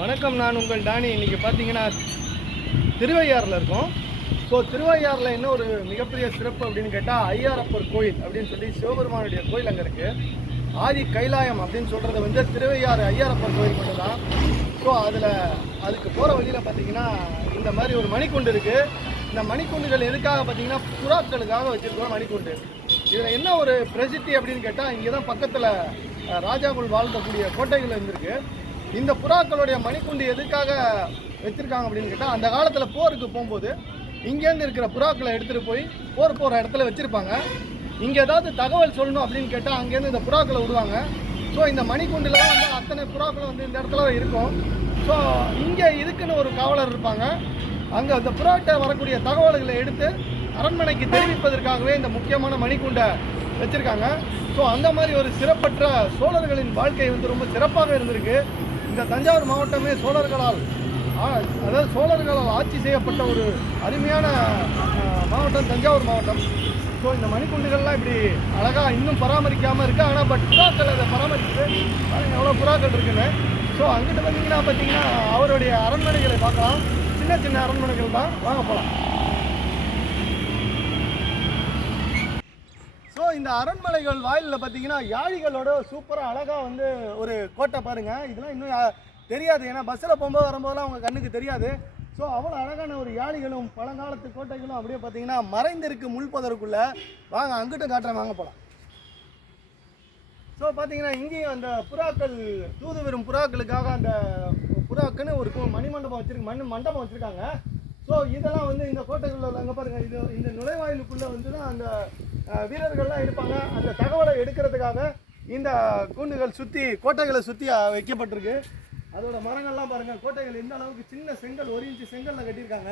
வணக்கம், நான் உங்கள் டானி. இன்றைக்கி பார்த்தீங்கன்னா திருவையாறில் இருக்கோம். ஸோ திருவையாறில் என்ன ஒரு மிகப்பெரிய சிறப்பு அப்படின்னு கேட்டால் ஐயாரப்பர் கோயில் அப்படின்னு சொல்லி சிவபெருமானுடைய கோயில் அங்கே இருக்குது. ஆதி கைலாயம் அப்படின்னு சொல்கிறது வந்து திருவையாறு ஐயாரப்பர் கோயில் மட்டும் தான். ஸோ அதுக்கு போகிற வழியில் பார்த்தீங்கன்னா இந்த மாதிரி ஒரு மணிக்குண்டு இருக்குது. இந்த மணிக்குண்டுகள் எதுக்காக பார்த்தீங்கன்னா புறாக்களுக்காக வச்சுருக்கோம் மணிக்குண்டு. இதில் என்ன ஒரு பிரசித்தி அப்படின்னு கேட்டால் இங்கே தான் பக்கத்தில் ராஜாக்குள் வாழ்ந்தக்கூடிய கோட்டைகள் இருந்திருக்கு. இந்த புறாக்களுடைய மணிக்குண்டு எதுக்காக வச்சுருக்காங்க அப்படின்னு கேட்டால் அந்த காலத்தில் போருக்கு போகும்போது இங்கேருந்து இருக்கிற புறாக்களை எடுத்துகிட்டு போய் போர் போகிற இடத்துல வச்சுருப்பாங்க. இங்கே ஏதாவது தகவல் சொல்லணும் அப்படின்னு கேட்டால் அங்கேருந்து இந்த புறாக்களை விடுவாங்க. ஸோ இந்த மணிக்குண்டில் வந்து அத்தனை புறாக்களும் வந்து இந்த இடத்துல இருக்கும். ஸோ இங்கே இதுக்குன்னு ஒரு காவலர் இருப்பாங்க. அங்கே அந்த புறாட்ட வரக்கூடிய தகவல்களை எடுத்து அரண்மனைக்கு தெரிவிப்பதற்காகவே இந்த முக்கியமான மணிக்குண்டை வச்சுருக்காங்க. ஸோ அந்த மாதிரி ஒரு சிறப்பற்ற சோழர்களின் வாழ்க்கை வந்து ரொம்ப சிறப்பாக இருந்திருக்கு. இந்த தஞ்சாவூர் மாவட்டமே சோழர்களால் ஆட்சி செய்யப்பட்ட ஒரு அருமையான மாவட்டம் தஞ்சாவூர் மாவட்டம். ஸோ இந்த மணிக்குண்டுகள்லாம் இப்படி அழகாக இன்னும் பராமரிக்காமல் இருக்குது. ஆனால் புறாக்கள் அதை பராமரிக்குது. எவ்வளோ புறாக்கள் இருக்குன்னு. ஸோ அங்கிட்டு பார்த்தீங்கன்னா அவருடைய அரண்மனைகளை பார்க்கலாம். சின்ன சின்ன அரண்மனைகள் தான். வாங்க போகலாம். ஸோ இந்த அரண்மனைகள் வாயிலில் பார்த்தீங்கன்னா யாழிகளோட சூப்பராக அழகாக வந்து ஒரு கோட்டை பாருங்கள். இதெல்லாம் இன்னும் தெரியாது, ஏன்னா பஸ்ஸில் போகும்போது வரும்போதெல்லாம் அவங்க கண்ணுக்கு தெரியாது. ஸோ அவ்வளோ அழகான ஒரு யாழிகளும் பழங்காலத்து கோட்டைகளும் அப்படியே பார்த்தீங்கன்னா மறைந்திருக்கு முள்பதற்குள்ளே. வாங்க அங்கிட்டும் காட்டுறேன், வாங்க போகலாம். ஸோ பார்த்தீங்கன்னா இங்கேயும் அந்த புறாக்கள் தூது வரும் புறாக்களுக்காக அந்த புறாக்குன்னு ஒரு மணிமண்டபம் மண்டபம் வச்சுருக்காங்க. ஸோ இதெல்லாம் வந்து இந்த கோட்டைகளில் அங்கே பாருங்கள், இது இந்த நுழைவாயிலுக்குள்ளே வந்து தான் அந்த வீரர்கள்லாம் இருப்பாங்க. அந்த தகவலை எடுக்கிறதுக்காக இந்த கூண்டுகள் கோட்டைகளை சுற்றி வைக்கப்பட்டிருக்கு. அதோட மரங்கள்லாம் பாருங்கள், கோட்டைகள் எந்த அளவுக்கு சின்ன செங்கல் 1 இன்ச்சு செங்கலில் கட்டியிருக்காங்க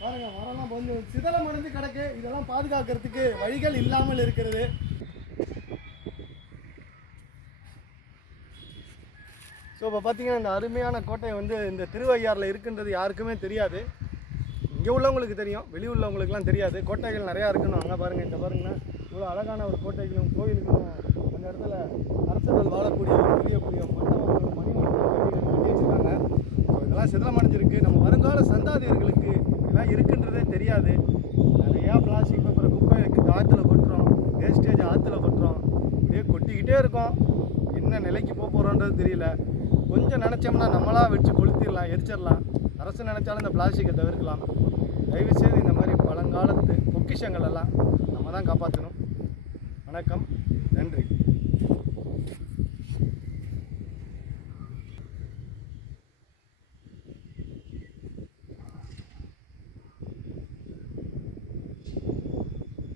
பாருங்கள். மரம்லாம் வந்து சிதலம் அடைஞ்சு கிடக்கு. இதெல்லாம் பாதுகாக்கிறதுக்கு வழிகள் இல்லாமல் இருக்கிறது. ஸோ இப்போ பார்த்தீங்கன்னா இந்த அருமையான கோட்டை வந்து இந்த திருவையாறில் இருக்குன்றது யாருக்குமே தெரியாது. இங்கே உள்ளவங்களுக்கு தெரியும், வெளியுள்ளவங்களுக்குலாம் தெரியாது. கோட்டைகள் நிறையா இருக்குன்னு அங்கே பாருங்கள். இந்த பாருங்கன்னா இவ்வளோ அழகான ஒரு கோட்டைகளும் கோயிலுக்கும் அந்த இடத்துல அரசர்கள் வாழக்கூடிய புரியக்கூடிய மண்டபங்களும் மணிமண்டபம் கட்டி வச்சுருக்காங்க. ஸோ இதெல்லாம் சிதலம் அடைஞ்சிருக்கு. நம்ம வருங்கால சந்தாதியர்களுக்கு இதெல்லாம் இருக்குன்றதே தெரியாது. நிறையா பிளாஸ்டிக் பேப்பரை குப்பை ஆற்றுல கொட்டுறோம், வேஸ்டேஜ் ஆற்றுல கொட்டுறோம், அப்படியே கொட்டிக்கிட்டே இருக்கோம். என்ன நிலைக்கு போகிறோன்றது தெரியல. கொஞ்சம் நினச்சோம்னா நம்மளாக வச்சு கொளுத்திடலாம், எரிச்சிடலாம். அரசு நினச்சாலும் இந்த பிளாஸ்டிக்கை தவிர்க்கலாம். தயவுசெய்து இந்த மாதிரி பழங்காலத்து பொக்கிஷங்கள் எல்லாம் நம்ம தான் காப்பாற்றணும். வணக்கம், நன்றி.